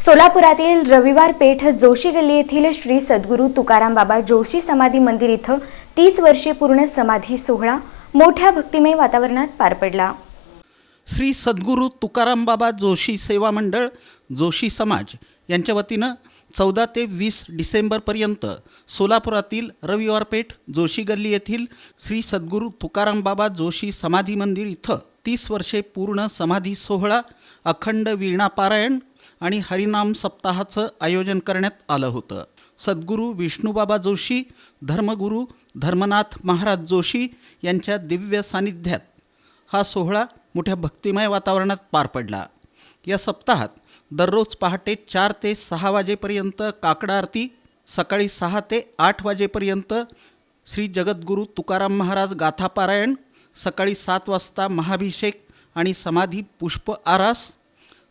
सोलापुरातील रविवार पेठ जोशी गल्ली येथील श्री सद्गुरू तुकाराम बाबा जोशी समाधी मंदिर इथं 30 वर्षे पूर्ण समाधी सोहळा मोठ्या भक्तिमय वातावरणात पार पडला। श्री सद्गुरू तुकाराम बाबा जोशी सेवा मंडळ जोशी समाज यांच्या वतीनं 14 ते 20 डिसेंबरपर्यंत सोलापुरातील रविवार पेठ जोशी गल्ली येथील श्री सद्गुरू तुकाराम बाबा जोशी समाधी मंदिर इथं 30 वर्षे पूर्ण समाधी सोहळा, अखंड वीणा पारायण आणि हरिनाम सप्ताहाचं आयोजन करण्यात आलं होतं। सद्गुरू विष्णुबाबा जोशी, धर्मगुरू धर्मनाथ महाराज जोशी यांच्या दिव्य सानिध्यात हा सोहळा मोठ्या भक्तिमय वातावरणात पार पडला। या सप्ताहात दररोज पहाटे 4 ते 6 वाजेपर्यंत काकड आरती, सकाळी 6 ते 8 वाजेपर्यंत श्री जगद्गुरू तुकाराम महाराज गाथा पारायण, सकाळी 7 वाजता महाभिषेक आणि समाधी पुष्प आरास,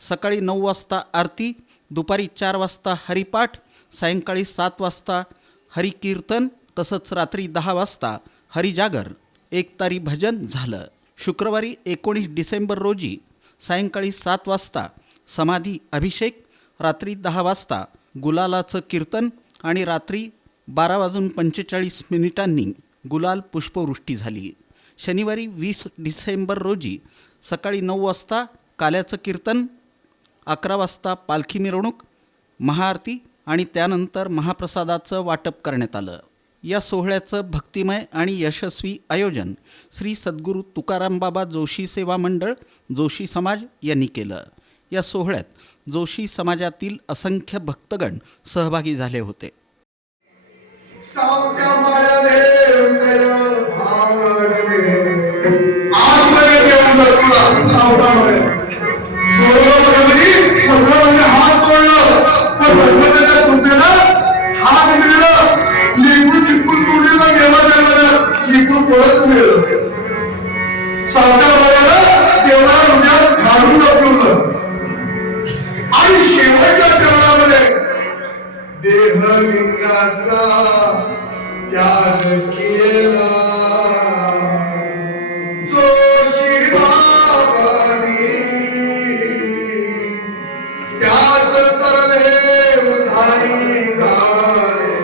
सकाळी 9 वाजता आरती, दुपारी 4 वाजता हरिपाठ, सायंकाळी 7 वाजता हरिकीर्तन तसंच रात्री 10 वाजता हरिजागर एकतारी भजन झालं। शुक्रवारी 19 डिसेंबर रोजी सायंकाळी 7 वाजता समाधी अभिषेक, रात्री 10 वाजता गुलालाचं कीर्तन आणि रात्री 12:45 गुलाल पुष्पवृष्टी झाली। शनिवारी 20 डिसेंबर रोजी सकाळी 9 वाजता काल्याचं कीर्तन, 11 वाजता पालखी मिरवणूक, महाआरती आणि त्यानंतर महाप्रसादाचं वाटप करण्यात आलं। या सोहळ्याचं भक्तिमय आणि यशस्वी आयोजन श्री सद्गुरू तुकाराम बाबा जोशी सेवा मंडळ जोशी समाज यांनी केलं। या सोहळ्यात जोशी समाजातील असंख्य भक्तगण सहभागी झाले होते। आणि शेवटच्या चरणामध्ये देहलिंगाचा त्याग केला जोशी बाबांनी, त्यात तरदेव धारी झाले।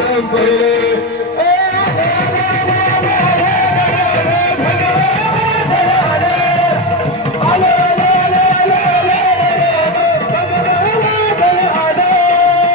संपले